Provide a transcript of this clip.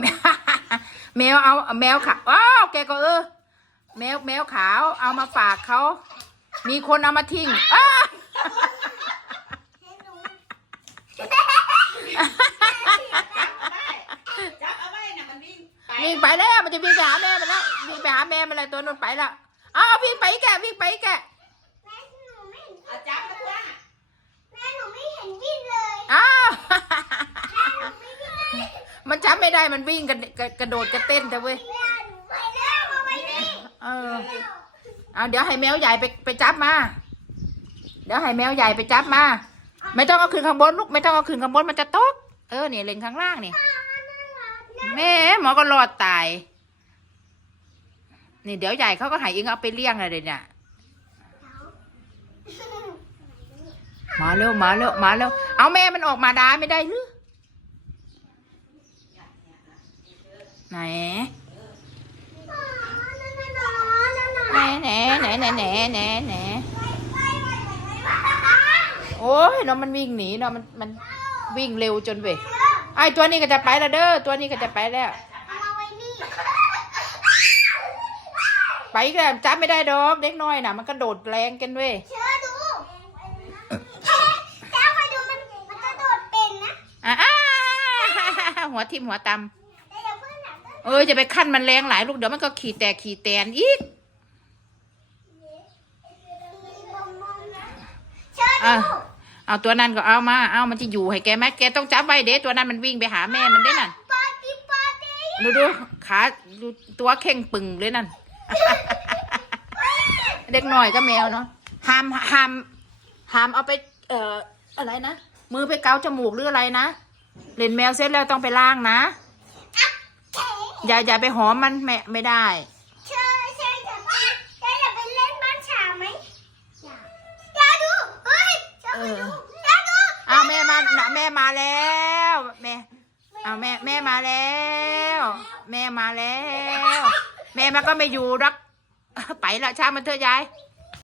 แมวแมวเอาแมวขาวอ้าวแกก็เออ แมวแมวขาวเอามาฝากเขา มีคนเอามาทิ้งอ้าจับเอาไว้น่ะมันวิ่งไปวิ่งไปแล้วมันจะวิ่งไปหาแม่มันแล้ววิ่งไปหาแม่มันแล้วตัวนู้นไปแล้วอ้าววิ่งไปอีกแกวิ่งไปอีกแก แม่หนูไม่เห็น เอาจับมาตัวน่ะ แม่หนูไม่เห็นวิ่งเลย อ้าว แม่หนูไม่วิ่งเลย มันจับ ไม่ได้มันวิ่งกระกระกระโดดกระเต้นแต่เว้ย ไปแล้วเอาไปนี่เออ เอาเดี๋ยวให้แมวใหญ่ไปไปจับมา เดี๋ยวให้แมวใหญ่ไปจับมา ไม่ต้องเอาขึ้นข้างบนลูกไม่ต้องเอาขึ้นข้างบนมันจะตก เออเนี่ยเล็งข้างล่างเนี่ยแม่หมอก็รอดตาย นี่เดี๋ยวใหญ่เขาก็หายเองเอาไปเลี้ยงอะไรเนี่ย มาเร็วมาเร็วมาเร็ว เอาแม่มันออกมาได้ไม่ได้หรือ ไหนไหนไหนไหนไหนไหนไหนไหนโอ้ยเนาะมันวิ่งหนีเนาะมันมันวิ่งเร็วจนเว้ยไอ้ตัวนี้ก็จะไปแล้วเด้อตัวนี้ก็จะไปแล้วเอาไว้นี่ไปอีกแล้วจับไม่ได้ดอกเด็กน้อยน่ะ มันกระโดดแรงกันเว้ยเชื่อดูแล้วมาดูมันมันกระโดดเป็นนะอะอ้าหัวทิ่มหัวตำ เอ้ยจะไปขั้นมันแรงหลายลูกเดี๋ยวมันก็ขี่แตกขี่แตนอีกเชื่ออะดูเอาตัวนั้นก็เอามา เอามันจะอยู่ให้แกไหมแกต้องจับไว้เด้ตัวนั้นมันวิ่งไปหาแม่มันได้นั่นปาร์ตี้ปาร์ตี้ดูดูขาดูตัวเข่งปึงเลยนั่น เด็กหน่อยก็แมวเนาะห้ามห้ามห้ามเอาไป เอ่ออะไรนะ มือไปเกาจมูกหรืออะไรนะ เล่นแมวเสร็จแล้วต้องไปล้างนะเก๋ อย่าอย่าไปหอมมันแม่ไม่ได้เชื่อเชื่อจะไปเชื่อจะไปเล่นบ้านฉางไหมอยากอยากดูเฮ้ยเชื่อไปดูอยากดูเอาแม่มาน่ะแม่มาแล้วแม่เอาแม่แม่มาแล้ว แม่มาแล้ว แม่มันก็ไม่อยู่รัก ไปละช่างมันเถอะยายเ